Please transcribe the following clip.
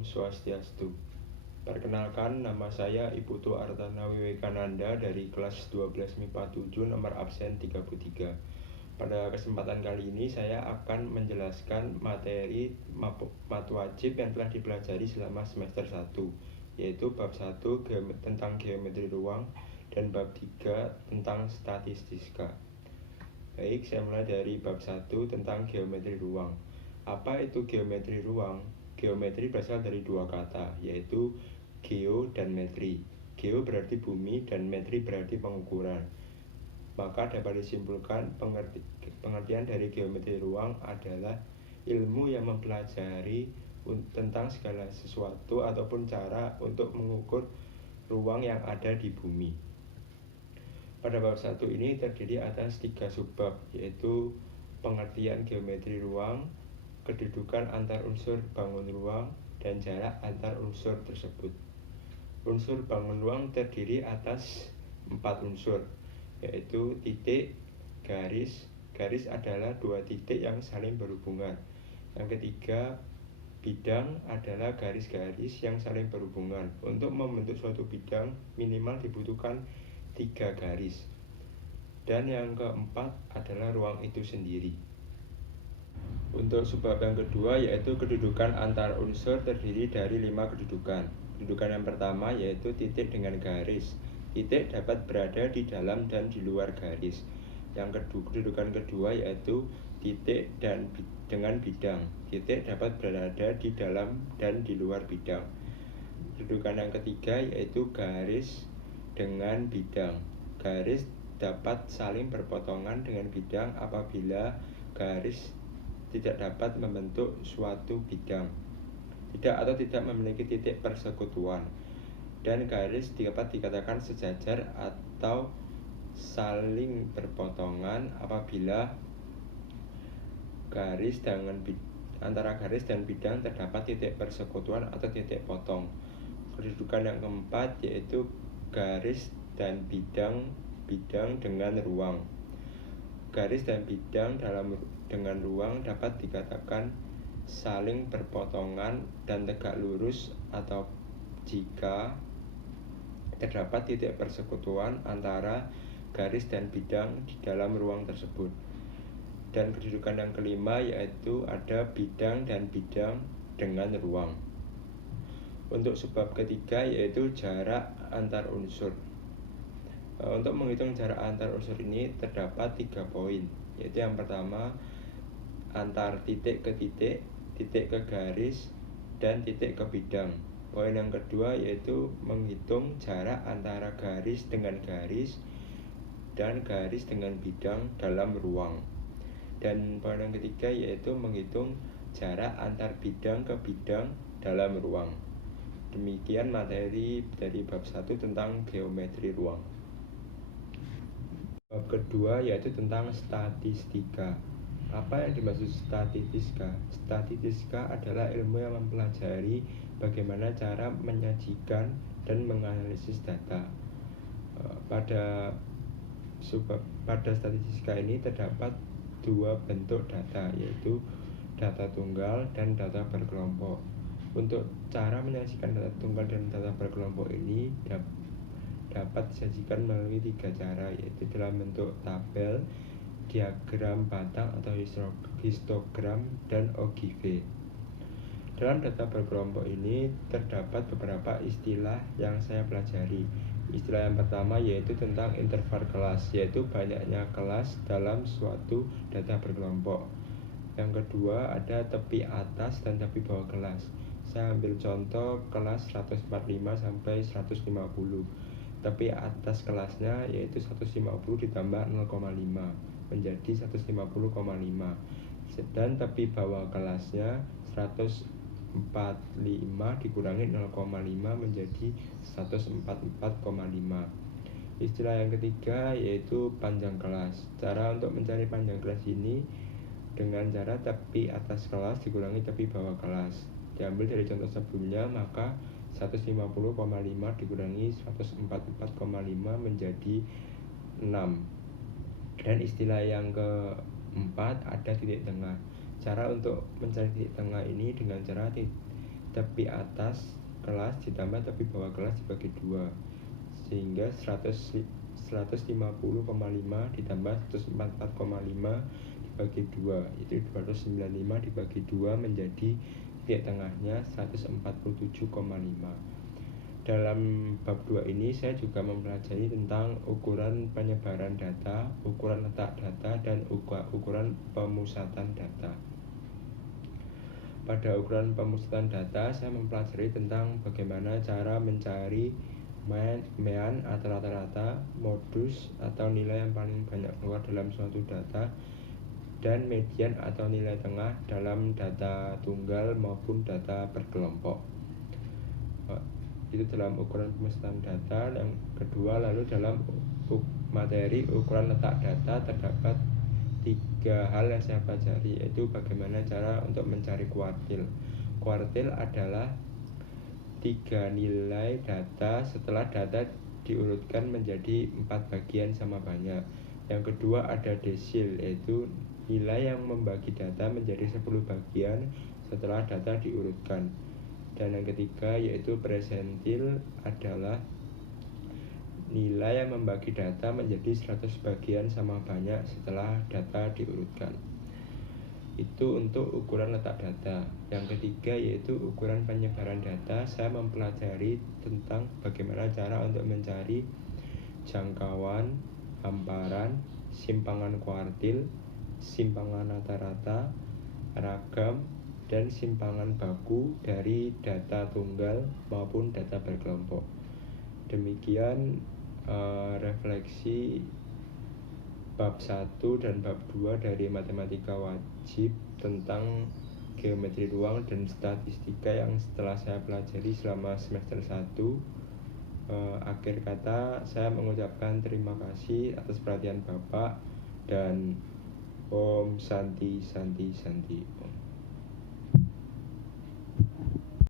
Om Swastiastu. Perkenalkan, nama saya Iputu Artana Wiwekananda dari kelas 12 MIPA 7 nomor absen 33. Pada kesempatan kali ini saya akan menjelaskan materi mata wajib yang telah dipelajari selama semester 1, yaitu bab 1 tentang geometri ruang dan bab 3 tentang statistika. Baik, saya mulai dari bab 1 tentang geometri ruang. Apa itu geometri ruang? Geometri berasal dari dua kata, yaitu geo dan metri. Geo berarti bumi dan metri berarti pengukuran. Maka dapat disimpulkan pengertian dari geometri ruang adalah ilmu yang mempelajari tentang segala sesuatu ataupun cara untuk mengukur ruang yang ada di bumi. Pada bab 1 ini terdiri atas 3 subbab, yaitu pengertian geometri ruang, kedudukan antar unsur bangun ruang, dan jarak antar unsur tersebut. Unsur bangun ruang terdiri atas 4 unsur, yaitu titik, garis. Garis adalah 2 titik yang saling berhubungan. Yang ketiga, bidang adalah garis-garis yang saling berhubungan. Untuk membentuk suatu bidang minimal dibutuhkan 3 garis. Dan yang keempat adalah ruang itu sendiri. Untuk subbab yang kedua yaitu kedudukan antar unsur terdiri dari 5 kedudukan. Kedudukan yang pertama yaitu titik dengan garis. Titik dapat berada di dalam dan di luar garis. Yang kedudukan kedua yaitu titik dengan bidang. Titik dapat berada di dalam dan di luar bidang. Kedudukan yang ketiga yaitu garis dengan bidang. Garis dapat saling berpotongan dengan bidang apabila garis tidak dapat membentuk suatu bidang, tidak memiliki titik persekutuan. Dan garis dapat dikatakan sejajar atau saling berpotongan apabila antara garis dan bidang terdapat titik persekutuan atau titik potong. Kedudukan yang keempat yaitu garis dan bidang dengan ruang. Garis dan bidang dengan ruang dapat dikatakan saling berpotongan dan tegak lurus atau jika terdapat titik persekutuan antara garis dan bidang di dalam ruang tersebut. Dan kedudukan yang kelima yaitu ada bidang dan bidang dengan ruang. Untuk subbab ketiga yaitu jarak antar unsur. Untuk menghitung jarak antar unsur ini terdapat 3 poin, yaitu yang pertama antar titik ke titik, titik ke garis, dan titik ke bidang. Poin yang kedua yaitu menghitung jarak antara garis dengan garis dan garis dengan bidang dalam ruang. Dan poin yang ketiga yaitu menghitung jarak antar bidang ke bidang dalam ruang. Demikian materi dari bab 1 tentang geometri ruang. Bab kedua yaitu tentang statistika. Apa yang dimaksud statistika? Statistika adalah ilmu yang mempelajari bagaimana cara menyajikan dan menganalisis data. Pada statistika ini terdapat 2 bentuk data, yaitu data tunggal dan data berkelompok. Untuk cara menyajikan data tunggal dan data berkelompok ini dapat disajikan melalui 3 cara, yaitu dalam bentuk tabel, diagram batang atau histogram, dan ogive. Dalam data berkelompok ini terdapat beberapa istilah yang saya pelajari. Istilah yang pertama yaitu tentang interval kelas, yaitu banyaknya kelas dalam suatu data berkelompok. Yang kedua ada tepi atas dan tepi bawah kelas. Saya ambil contoh kelas 145 sampai 150. Tepi atas kelasnya yaitu 150 ditambah 0,5 menjadi 150,5. Dan tepi bawah kelasnya 145 dikurangi 0,5 menjadi 144,5. Istilah yang ketiga yaitu panjang kelas. Cara untuk mencari panjang kelas ini dengan cara tepi atas kelas dikurangi tepi bawah kelas. Diambil dari contoh sebelumnya, maka 150,5 dikurangi 144,5 menjadi 6. Dan istilah yang keempat ada titik tengah. Cara untuk mencari titik tengah ini dengan cara tepi atas kelas ditambah tepi bawah kelas dibagi 2, sehingga 150,5 ditambah 144,5 dibagi 2 itu 295 dibagi 2 menjadi titik tengahnya 147,5. Dalam bab 2 ini saya juga mempelajari tentang ukuran penyebaran data, ukuran letak data, dan ukuran pemusatan data. Pada ukuran pemusatan data, saya mempelajari tentang bagaimana cara mencari mean atau rata-rata, modus atau nilai yang paling banyak keluar dalam suatu data, dan median atau nilai tengah dalam data tunggal maupun data berkelompok. Itu dalam ukuran pemusatan data. Yang kedua, lalu dalam materi ukuran letak data terdapat 3 hal yang saya pelajari, yaitu bagaimana cara untuk mencari kuartil. Kuartil adalah 3 nilai data setelah data diurutkan menjadi 4 bagian sama banyak. Yang kedua ada desil, yaitu nilai yang membagi data menjadi 10 bagian setelah data diurutkan. Dan yang ketiga yaitu persentil, adalah nilai yang membagi data menjadi 100 bagian sama banyak setelah data diurutkan. Itu untuk ukuran letak data. Yang ketiga yaitu ukuran penyebaran data. Saya mempelajari tentang bagaimana cara untuk mencari jangkauan, hamparan, simpangan kuartil, simpangan rata-rata, ragam, dan simpangan baku dari data tunggal maupun data berkelompok. Demikian refleksi bab 1 dan bab 2 dari matematika wajib tentang geometri ruang dan statistika yang setelah saya pelajari selama semester 1. Akhir kata, saya mengucapkan terima kasih atas perhatian Bapak, dan Om Santi Santi Santi Om.